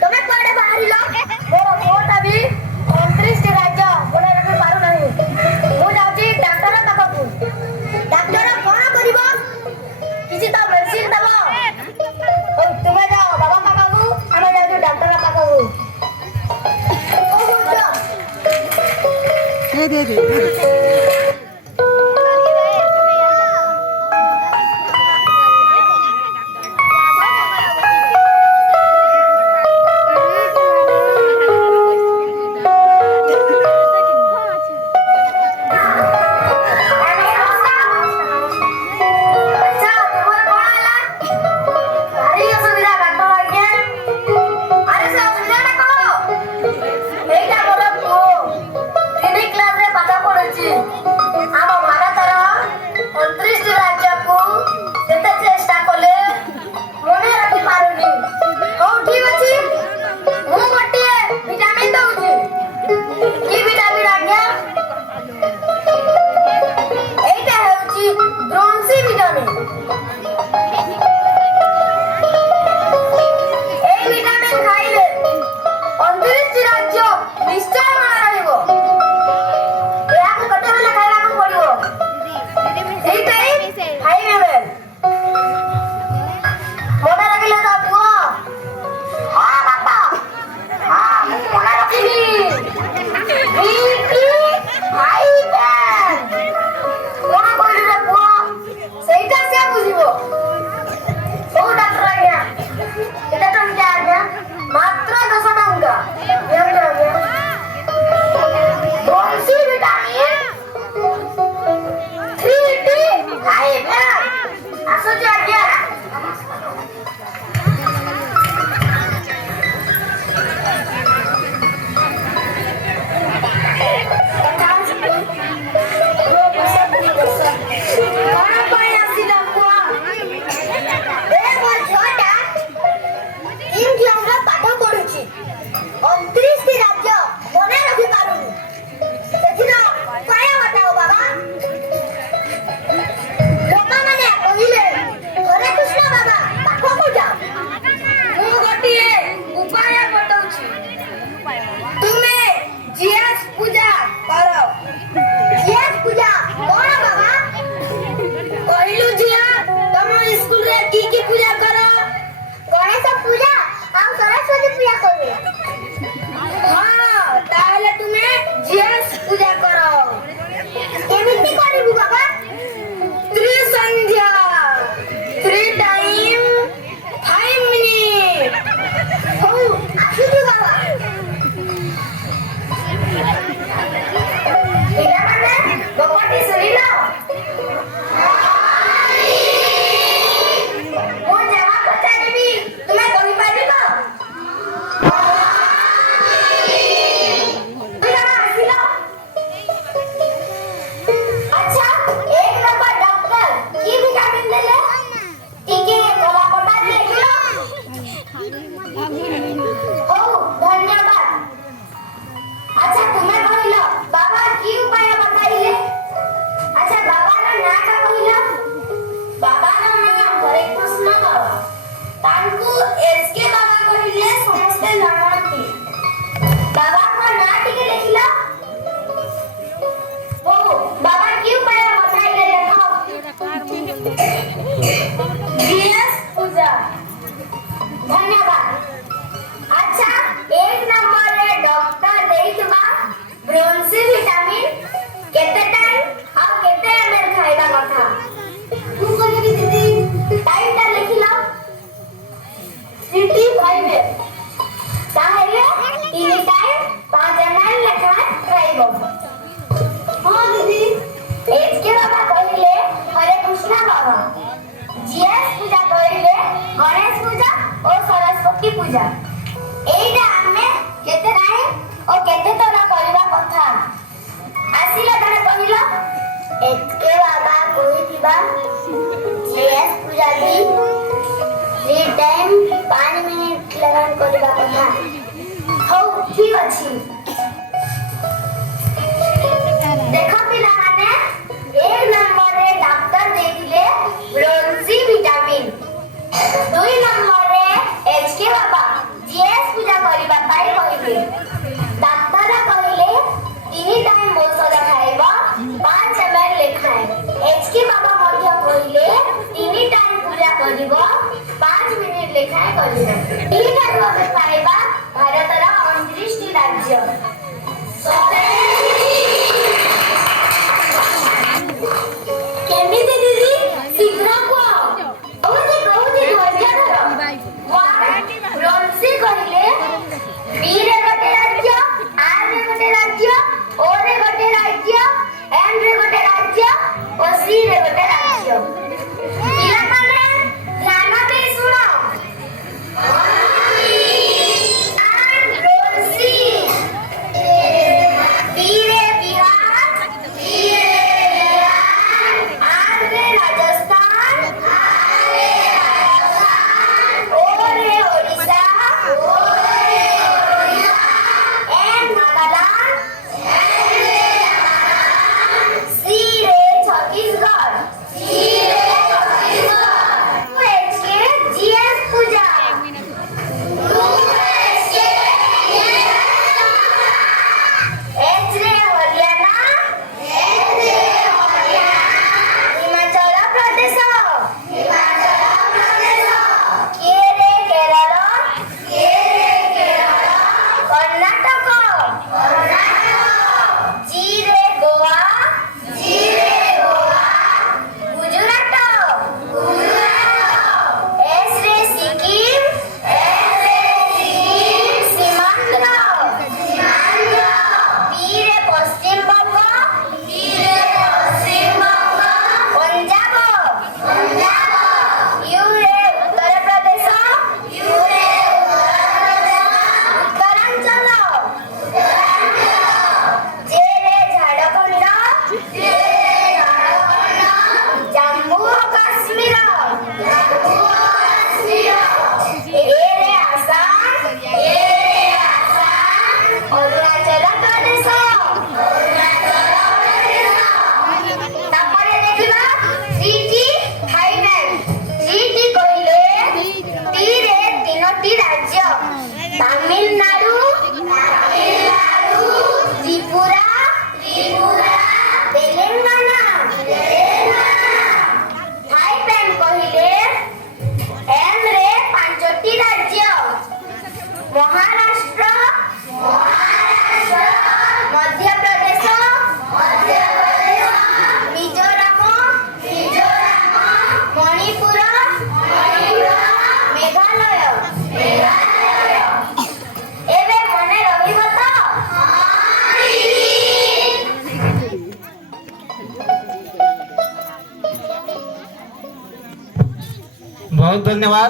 ତମେ କୁଆଡେ ବାହାରିଲ? ମୋର ପୁଅଟା ବି 29ଟି ରାଜ୍ୟ ମନେ ରଖି ପାରୁନାହିଁ। ମୁଁ ଯାଉଛି ଡାକ୍ତର ପାଖକୁ। ଡାକ୍ତର କଣ କରିବ? କିଛି ତ ମେଡିସିନ ଦବ। ତୁମେ ଯାଅ ବାବା ପାଖକୁ, ଆମେ ଯାଉଛୁ ଡାକ୍ତର ପାଖକୁ। दे पूजा एइटा आमे केते टाइम और केते तोरा करबा कथा आसिला तने कहिलो एतके बाबा कहिथिबा जेएस पूजा दी 3 टाइम 5 मिनिट लगान करबा कथा हो ठीक अछि देखो पिला माने एक नंबर रे डॉक्टर देथिले ब्रोंजी विटामिन 2 नंबर रे एचके बाबा जीएस ପ୍ରଦେଶ। ତାପରେ ଦେଖିବା ଟି ଥାଇଲ୍ୟାଣ୍ଡ। ଟି କହିଲେ ଟିରେ ତିନୋଟି ରାଜ୍ୟ ତାମିଲନାଡୁ, ତ୍ରିପୁରା, ତେଲେଙ୍ଗାନା। ଥାଇଲ୍ୟାଣ୍ଡ କହିଲେ ଏମରେ ପାଞ୍ଚଟି ରାଜ୍ୟ ମହାରାଷ୍ଟ୍ର, ମଧ୍ୟପ୍ରଦେଶ, ମିଜୋରାମ, ମଣିପୁର, ମେଘାଳୟ। ଏବେ ମନେ ରହିବ ତ? बहुत धन्यवाद।